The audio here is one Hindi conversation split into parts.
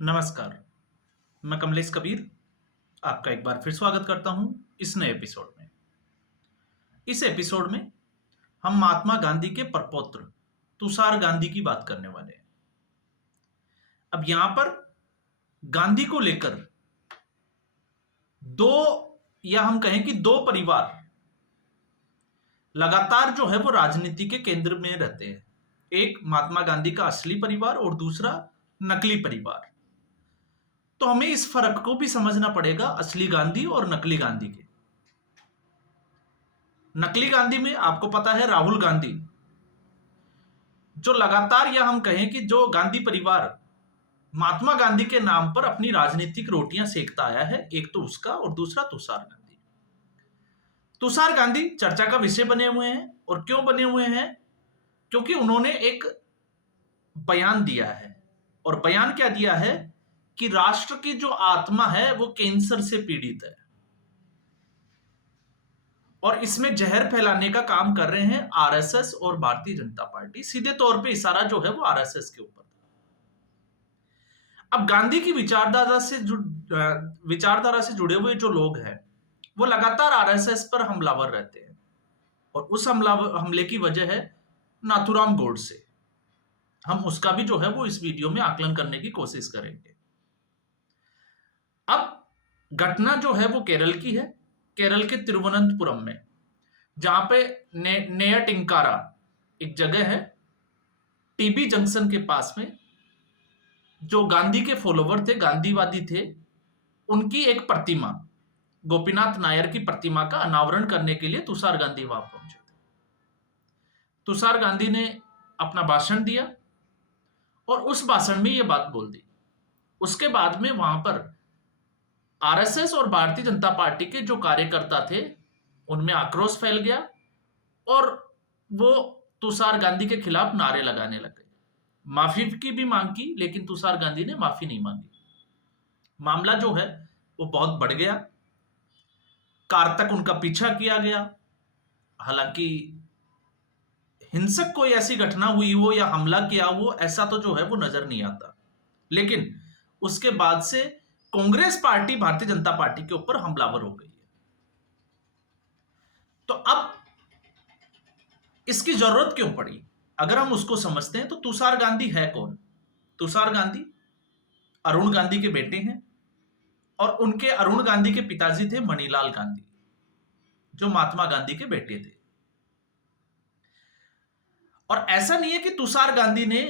नमस्कार, मैं कमलेश कबीर आपका एक बार फिर स्वागत करता हूं इस नए एपिसोड में। इस एपिसोड में हम महात्मा गांधी के प्रपौत्र तुषार गांधी की बात करने वाले हैं। अब यहां पर गांधी को लेकर दो या हम कहें कि दो परिवार लगातार जो है वो राजनीति के केंद्र में रहते हैं। एक महात्मा गांधी का असली परिवार और दूसरा नकली परिवार। तो हमें इस फर्क को भी समझना पड़ेगा, असली गांधी और नकली गांधी के। नकली गांधी में आपको पता है राहुल गांधी, जो लगातार या हम कहें कि जो गांधी परिवार महात्मा गांधी के नाम पर अपनी राजनीतिक रोटियां सेकता आया है, एक तो उसका और दूसरा तुषार गांधी। तुषार गांधी चर्चा का विषय बने हुए हैं। और क्यों बने हुए हैं? क्योंकि उन्होंने एक बयान दिया है। और बयान क्या दिया है कि राष्ट्र की जो आत्मा है वो कैंसर से पीड़ित है और इसमें जहर फैलाने का काम कर रहे हैं आरएसएस और भारतीय जनता पार्टी। सीधे तौर पे इशारा जो है वो आरएसएस के ऊपर था। अब गांधी की विचारधारा से जुड़े हुए जो लोग हैं वो लगातार आरएसएस पर हमलावर रहते हैं और उस हमले की वजह है नाथूराम गोडसे। हम उसका भी जो है वो इस वीडियो में आकलन करने की कोशिश करेंगे। अब घटना जो है वो केरल की है, केरल के तिरुवनंतपुरम में, जहां पे नेयटिंकारा एक जगह है टीबी जंक्शन के पास में। जो गांधी के फॉलोवर थे, गांधीवादी थे, उनकी एक प्रतिमा, गोपीनाथ नायर की प्रतिमा का अनावरण करने के लिए तुषार गांधी वहां पहुंचे थे। तुषार गांधी ने अपना भाषण दिया और उस भाषण में यह बात बोल दी। उसके बाद में वहां पर आरएसएस और भारतीय जनता पार्टी के जो कार्यकर्ता थे उनमें आक्रोश फैल गया और वो तुषार गांधी के खिलाफ नारे लगाने लगे। माफी की भी मांग की, लेकिन तुषार गांधी ने माफी नहीं मांगी। मामला जो है वो बहुत बढ़ गया। कार तक उनका पीछा किया गया। हालांकि हिंसक कोई ऐसी घटना हुई हो या हमला किया हो ऐसा तो जो है वो नजर नहीं आता, लेकिन उसके बाद से कांग्रेस पार्टी भारतीय जनता पार्टी के ऊपर हमलावर हो गई है। तो अब इसकी जरूरत क्यों पड़ी? अगर हम उसको समझते हैं तो तुषार गांधी है कौन? तुषार गांधी अरुण गांधी के बेटे हैं और उनके अरुण गांधी के पिताजी थे मणिलाल गांधी, जो महात्मा गांधी के बेटे थे। और ऐसा नहीं है कि तुषार गांधी ने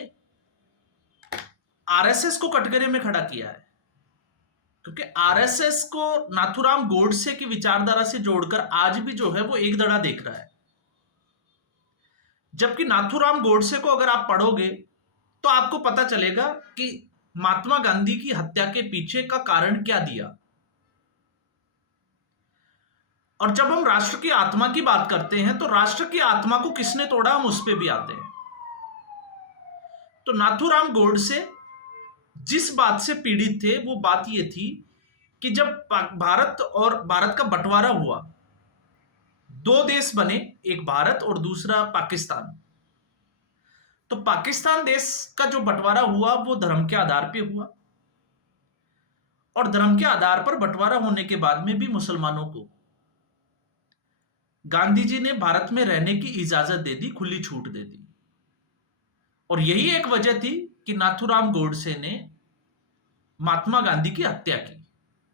आरएसएस को कटघरे में खड़ा किया है, क्योंकि आरएसएस को नाथूराम गोडसे की विचारधारा से जोड़कर आज भी जो है वो एक दड़ा देख रहा है। जबकि नाथूराम गोडसे को अगर आप पढ़ोगे तो आपको पता चलेगा कि महात्मा गांधी की हत्या के पीछे का कारण क्या दिया। और जब हम राष्ट्र की आत्मा की बात करते हैं तो राष्ट्र की आत्मा को किसने तोड़ा, हम उस पर भी आते हैं। तो नाथूराम गोडसे जिस बात से पीड़ित थे वो बात ये थी कि जब भारत का बंटवारा हुआ, दो देश बने, एक भारत और दूसरा पाकिस्तान। तो पाकिस्तान देश का जो बंटवारा हुआ वो धर्म के आधार पे हुआ और धर्म के आधार पर बंटवारा होने के बाद में भी मुसलमानों को गांधी जी ने भारत में रहने की इजाजत दे दी, खुली छूट दे दी। और यही एक वजह थी कि नाथूराम गोडसे ने महात्मा गांधी की हत्या की।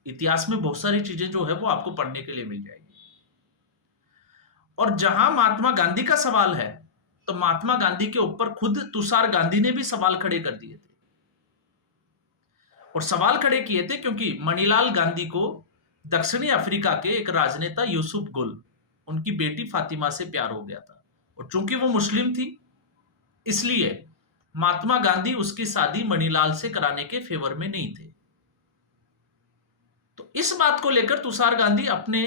इतिहास में बहुत सारी चीजें जो है वो आपको पढ़ने के लिए मिल जाएगी। और जहां महात्मा गांधी का सवाल है तो महात्मा गांधी के ऊपर खुद तुषार गांधी ने भी सवाल खड़े कर दिए थे। और सवाल खड़े किए थे क्योंकि मणिलाल गांधी को दक्षिणी अफ्रीका के एक राजनेता यूसुफ गुल, उनकी बेटी फातिमा से प्यार हो गया था। और चूंकि वो मुस्लिम थी इसलिए महात्मा गांधी उसकी शादी मणिलाल से कराने के फेवर में नहीं थे। तो इस बात को लेकर तुषार गांधी अपने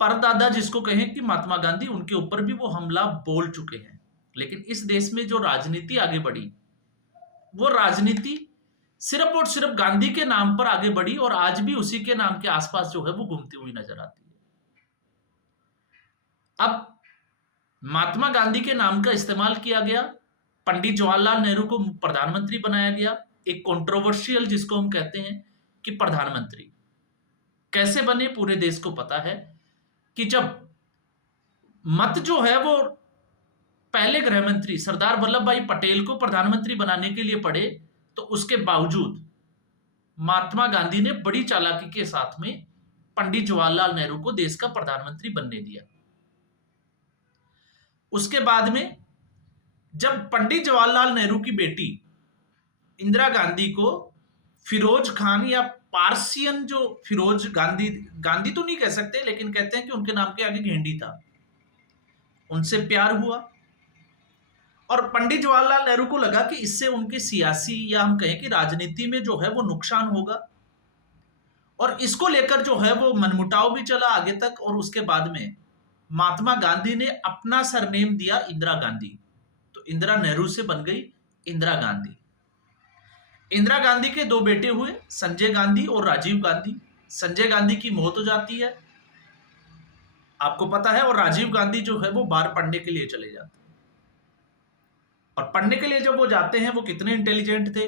परदादा जिसको कहें कि महात्मा गांधी, उनके ऊपर भी वो हमला बोल चुके हैं। लेकिन इस देश में जो राजनीति आगे बढ़ी वो राजनीति सिर्फ और सिर्फ गांधी के नाम पर आगे बढ़ी और आज भी उसी के नाम के आसपास जो है वो घूमती हुई नजर आती है। अब महात्मा गांधी के नाम का इस्तेमाल किया गया, पंडित जवाहरलाल नेहरू को प्रधानमंत्री बनाया गया एक कंट्रोवर्शियल जिसको हम कहते हैं कि प्रधानमंत्री कैसे बने, पूरे देश को पता है कि जब मत जो है वो पहले गृह मंत्री सरदार वल्लभ भाई पटेल को प्रधानमंत्री बनाने के लिए पड़े, तो उसके बावजूद महात्मा गांधी ने बड़ी चालाकी के साथ में पंडित जवाहरलाल नेहरू को देश का प्रधानमंत्री बनने दिया। उसके बाद में जब पंडित जवाहरलाल नेहरू की बेटी इंदिरा गांधी को फिरोज खान या पारसियन, जो फिरोज गांधी, गांधी तो नहीं कह सकते लेकिन कहते हैं कि उनके नाम के आगे गेंडी था, उनसे प्यार हुआ और पंडित जवाहरलाल नेहरू को लगा कि इससे उनके सियासी या हम कहें कि राजनीति में जो है वो नुकसान होगा, और इसको लेकर जो है वो मनमुटाव भी चला आगे तक। और उसके बाद में महात्मा गांधी ने अपना सरनेम दिया इंदिरा गांधी, तो इंदिरा नेहरू से बन गई इंदिरा गांधी। इंदिरा गांधी के दो बेटे हुए, संजय गांधी और राजीव गांधी। संजय गांधी की मौत हो जाती है, आपको पता है, और राजीव गांधी जो है वो बाहर पढ़ने के लिए चले जाते हैं। और पढ़ने के लिए जब वो जाते हैं, वो कितने इंटेलिजेंट थे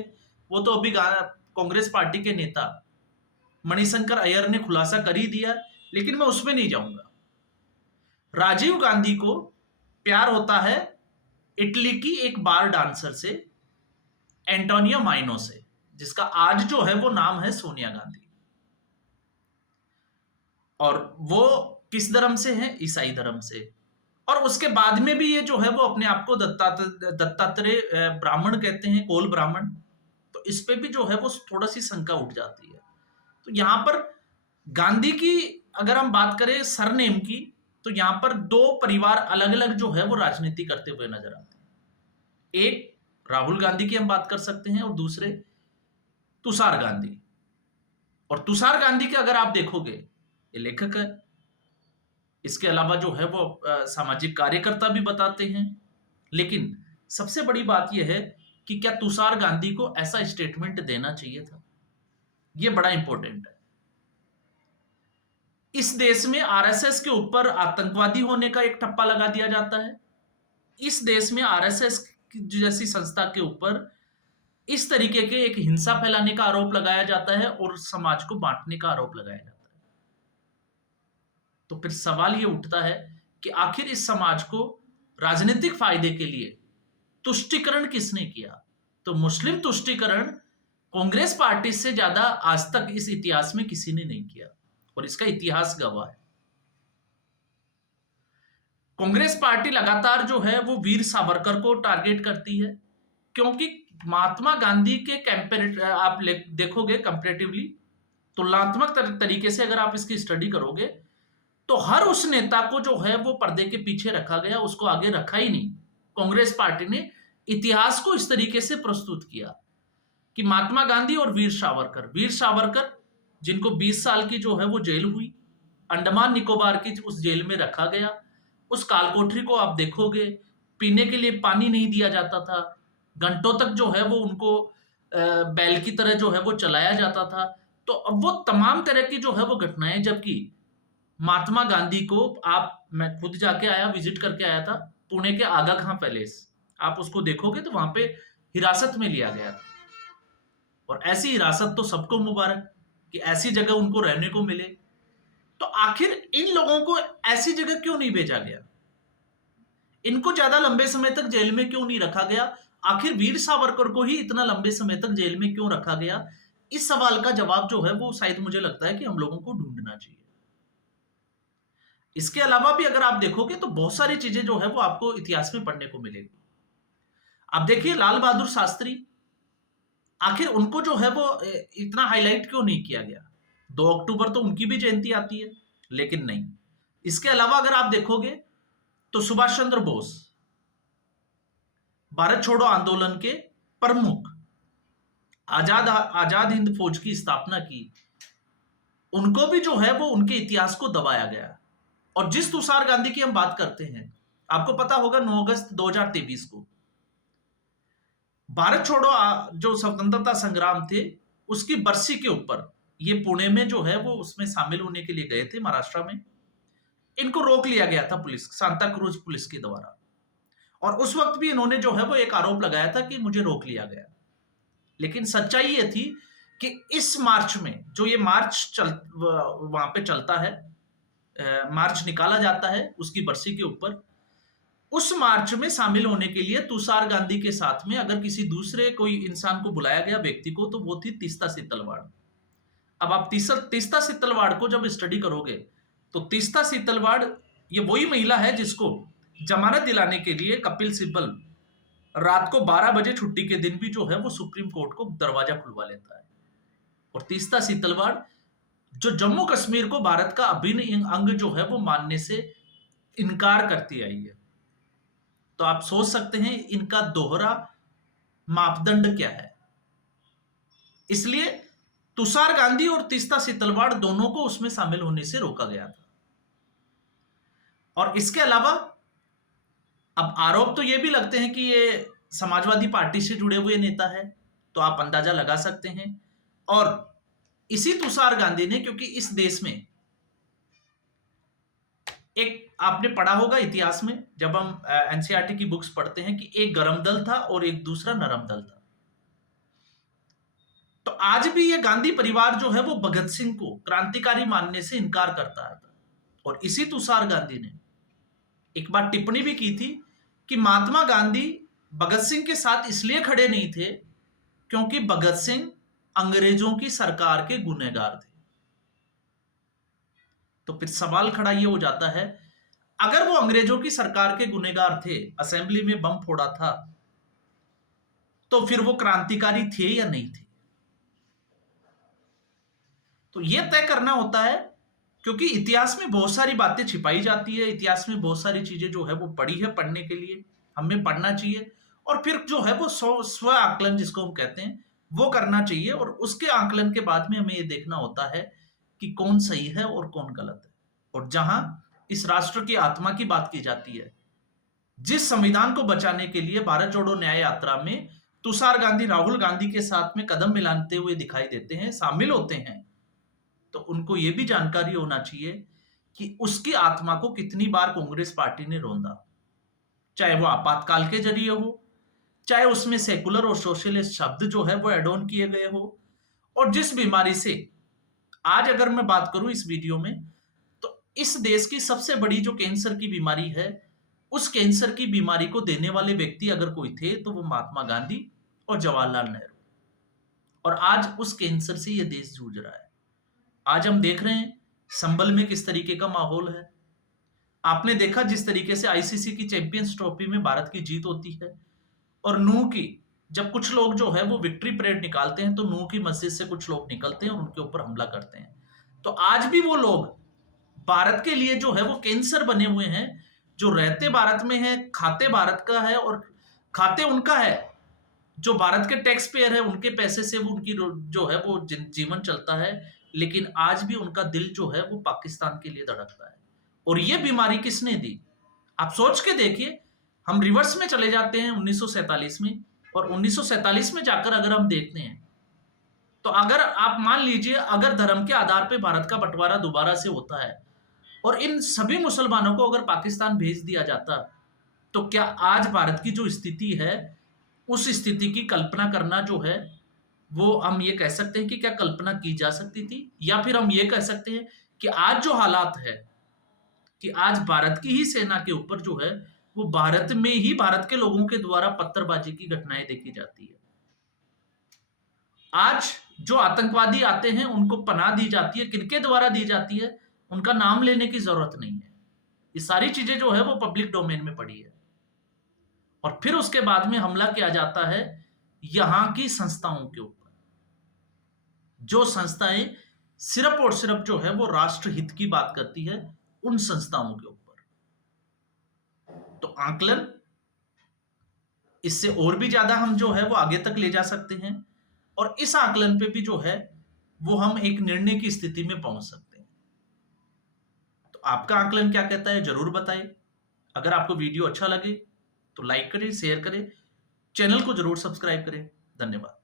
वो तो अभी कांग्रेस पार्टी के नेता मणिशंकर अय्यर ने खुलासा कर ही दिया, लेकिन मैं उसमें नहीं जाऊंगा। राजीव गांधी को प्यार होता है इटली की एक बार डांसर से, एंटोनिया माइनो से, जिसका आज जो है वो नाम है सोनिया गांधी। और वो किस धर्म से है? ईसाई धर्म से। और उसके बाद में भी ये जो है वो अपने आप को दत्तात्रेय ब्राह्मण कहते हैं, कोल ब्राह्मण। तो इस पे भी जो है वो थोड़ा सी शंका उठ जाती है। तो यहां पर गांधी की अगर हम बात करें सरनेम की, तो यहां पर दो परिवार अलग अलग जो है वो राजनीति करते हुए नजर आते हैं। एक राहुल गांधी की हम बात कर सकते हैं और दूसरे तुषार गांधी। और तुषार गांधी के अगर आप देखोगे, ये लेखक है, इसके अलावा जो है वो सामाजिक कार्यकर्ता भी बताते हैं। लेकिन सबसे बड़ी बात यह है कि क्या तुषार गांधी को ऐसा स्टेटमेंट देना चाहिए था? यह बड़ा इंपॉर्टेंट है। इस देश में आरएसएस के ऊपर आतंकवादी होने का एक ठप्पा लगा दिया जाता है। इस देश में आरएसएस जैसी संस्था के ऊपर इस तरीके के एक हिंसा फैलाने का आरोप लगाया जाता है और समाज को बांटने का आरोप लगाया जाता है। तो फिर सवाल ये उठता है कि आखिर इस समाज को राजनीतिक फायदे के लिए तुष्टीकरण किसने किया? तो मुस्लिम तुष्टीकरण कांग्रेस पार्टी से ज्यादा आज तक इस इतिहास में किसी ने नहीं किया, और इसका इतिहास गवाह है। कांग्रेस पार्टी लगातार जो है वो वीर सावरकर को टारगेट करती है, क्योंकि महात्मा गांधी के आप देखोगे कंपैरेटिवली, तुलनात्मक तरीके से अगर आप इसकी स्टडी करोगे, तो हर उस नेता को जो है वो पर्दे के पीछे रखा गया, उसको आगे रखा ही नहीं। कांग्रेस पार्टी ने इतिहास को इस तरीके से प्रस्तुत किया कि महात्मा गांधी और वीर सावरकर जिनको 20 साल की जो है वो जेल हुई, अंडमान निकोबार की उस जेल में रखा गया। उस कालकोठरी को आप देखोगे, पीने के लिए पानी नहीं दिया जाता था, घंटों तक जो है वो उनको बैल की तरह जो है वो चलाया जाता था। तो अब वो तमाम तरह की जो है वो घटनाएं, जबकि महात्मा गांधी को मैं खुद जाके आया, विजिट करके आया था पुणे के आगा खां पैलेस, आप उसको देखोगे तो वहां पे हिरासत में लिया गया था। और ऐसी हिरासत तो सबको मुबारक कि ऐसी जगह उनको रहने को मिले। तो आखिर इन लोगों को ऐसी जगह क्यों नहीं भेजा गया? इनको ज्यादा लंबे समय तक जेल में क्यों नहीं रखा गया? आखिर वीर सावरकर को ही इतना लंबे समय तक जेल में क्यों रखा गया? इस सवाल का जवाब जो है वो शायद मुझे लगता है कि हम लोगों को ढूंढना चाहिए। इसके अलावा भी अगर आप देखोगे तो बहुत सारी चीजें जो है वो आपको इतिहास में पढ़ने को मिलेगी। आप देखिए लाल बहादुर शास्त्री, आखिर उनको जो है वो इतना हाईलाइट क्यों नहीं किया गया? 2 अक्टूबर तो उनकी भी जयंती आती है, लेकिन नहीं। इसके अलावा अगर आप देखोगे तो सुभाष चंद्र बोस, भारत छोड़ो आंदोलन के प्रमुख, आजाद हिंद फौज की स्थापना की, उनको भी जो है वो उनके इतिहास को दबाया गया। और जिस तुषार गांधी की हम बात करते हैं, आपको पता होगा 9 अगस्त 2023 को भारत छोड़ो जो स्वतंत्रता संग्राम थे उसकी बरसी के ऊपर ये पुणे में जो है वो उसमें शामिल होने के लिए गए थे, महाराष्ट्र में। इनको रोक लिया गया था पुलिस, सांता क्रूज पुलिस के द्वारा। और उस वक्त भी इन्होंने जो है वो एक आरोप लगाया था कि मुझे रोक लिया गया। लेकिन सच्चाई ये थी कि इस मार्च में जो ये मार्च वहां पे चलता है, मार्च निकाला जाता है उसकी बरसी के ऊपर, उस मार्च में शामिल होने के लिए तुषार गांधी के साथ में अगर किसी दूसरे कोई इंसान को बुलाया गया, व्यक्ति को, तो वो थी तीस्ता सितलवाड़। अब आप तीस्ता सितलवाड़ को जब स्टडी करोगे तो तीस्ता सितलवाड़ ये वही महिला है जिसको जमानत दिलाने के लिए कपिल सिब्बल रात को 12 बजे छुट्टी के दिन भी जो है वो सुप्रीम कोर्ट को दरवाजा खुलवा लेता है। और तीस्ता सितलवाड़ जो जम्मू कश्मीर को भारत का अभिन्न अंग जो है वो मानने से इनकार करती आई है। तो आप सोच सकते हैं इनका दोहरा मापदंड क्या है। इसलिए तुषार गांधी और तीस्ता सितलवाड़ दोनों को उसमें शामिल होने से रोका गया था। और इसके अलावा अब आरोप तो ये भी लगते हैं कि ये समाजवादी पार्टी से जुड़े हुए नेता है, तो आप अंदाजा लगा सकते हैं। और इसी तुषार गांधी ने, क्योंकि इस देश में एक आपने पढ़ा होगा इतिहास में जब हम एनसीईआरटी की बुक्स पढ़ते हैं कि एक गरम दल था और एक दूसरा नरम दल था। तो आज भी ये गांधी परिवार जो है वो भगत सिंह को क्रांतिकारी मानने से इनकार करता था। और इसी तुषार गांधी ने एक बार टिप्पणी भी की थी कि महात्मा गांधी भगत सिंह के साथ इसलिए खड़े नहीं थे क्योंकि भगत सिंह अंग्रेजों की सरकार के गुनहगार थे। तो फिर सवाल खड़ा ये हो जाता है, अगर वो अंग्रेजों की सरकार के गुनहगार थे, असेंबली में बम फोड़ा था, तो फिर वो क्रांतिकारी थे या नहीं थे? तो ये तय करना होता है, क्योंकि इतिहास में बहुत सारी बातें छिपाई जाती है, इतिहास में बहुत सारी चीजें जो है वो पढ़ी है, पढ़ने के लिए हमें पढ़ना चाहिए और फिर जो है वो स्व आकलन जिसको हम कहते हैं वो करना चाहिए। और उसके आकलन के बाद में हमें ये देखना होता है कि कौन सही है और कौन गलत है। और जहां इस राष्ट्र की आत्मा की बात की जाती है, जिस संविधान को बचाने के लिए भारत जोड़ो न्याय यात्रा में तुषार गांधी राहुल गांधी के साथ में कदम मिलाते हुए दिखाई देते हैं, शामिल होते हैं, तो उनको यह भी जानकारी होना चाहिए कि उसकी आत्मा को कितनी बार कांग्रेस पार्टी ने रौंदा, चाहे वो आपातकाल के जरिए हो, चाहे उसमें सेकुलर और सोशलिस्ट शब्द जो है वो एड ऑन किए गए हो। और जिस बीमारी से आज अगर मैं बात करूं इस वीडियो में, तो इस देश की सबसे बड़ी जो कैंसर की बीमारी है, उस कैंसर की बीमारी को देने वाले व्यक्ति अगर कोई थे तो वो महात्मा गांधी और जवाहरलाल नेहरू। और आज उस कैंसर से ये देश जूझ रहा है। आज हम देख रहे हैं संभल में किस तरीके का माहौल है। आपने देखा जिस तरीके से आईसीसी की चैंपियंस ट्रॉफी में भारत की जीत होती है, और नूह की जब कुछ लोग जो है वो विक्ट्री परेड निकालते हैं तो नूह की मस्जिद से कुछ लोग निकलते हैं और उनके ऊपर हमला करते हैं। तो आज भी वो लोग भारत के लिए जो है वो कैंसर बने हुए हैं, जो रहते भारत में है, खाते भारत का है और खाते उनका है, जो भारत के टैक्स पेयर है, उनके पैसे से वो उनकी जो है वो जीवन चलता है, लेकिन आज भी उनका दिल जो है वो पाकिस्तान के लिए धड़कता है। और ये बीमारी किसने दी? आप सोच के देखिए, हम रिवर्स में चले जाते हैं 1947 में, और 1947 में जाकर अगर हम देखते हैं तो अगर आप मान लीजिए अगर धर्म के आधार पे भारत का बंटवारा दोबारा से होता है और इन सभी मुसलमानों को अगर पाकिस्तान भेज दिया जाता, तो क्या आज भारत की जो स्थिति है उस स्थिति की कल्पना करना जो है वो हम ये कह सकते हैं कि क्या कल्पना की जा सकती थी? या फिर हम ये कह सकते हैं कि आज जो हालात है कि आज भारत की ही सेना के ऊपर जो है वो भारत में ही भारत के लोगों के द्वारा पत्थरबाजी की घटनाएं देखी जाती है। आज जो आतंकवादी आते हैं उनको पनाह दी जाती है, किनके द्वारा दी जाती है उनका नाम लेने की जरूरत नहीं है। ये सारी चीजें जो है वो पब्लिक डोमेन में पड़ी है। और फिर उसके बाद में हमला किया जाता है यहां की संस्थाओं के ऊपर, जो संस्थाएं सिर्फ और सिर्फ जो है वो राष्ट्र हित की बात करती है, उन संस्थाओं के ऊपर। तो आकलन इससे और भी ज्यादा हम जो है वो आगे तक ले जा सकते हैं, और इस आकलन पे भी जो है वो हम एक निर्णय की स्थिति में पहुंच सकते हैं। तो आपका आकलन क्या कहता है जरूर बताइए। अगर आपको वीडियो अच्छा लगे तो लाइक करें, शेयर करें, चैनल को जरूर सब्सक्राइब करें। धन्यवाद।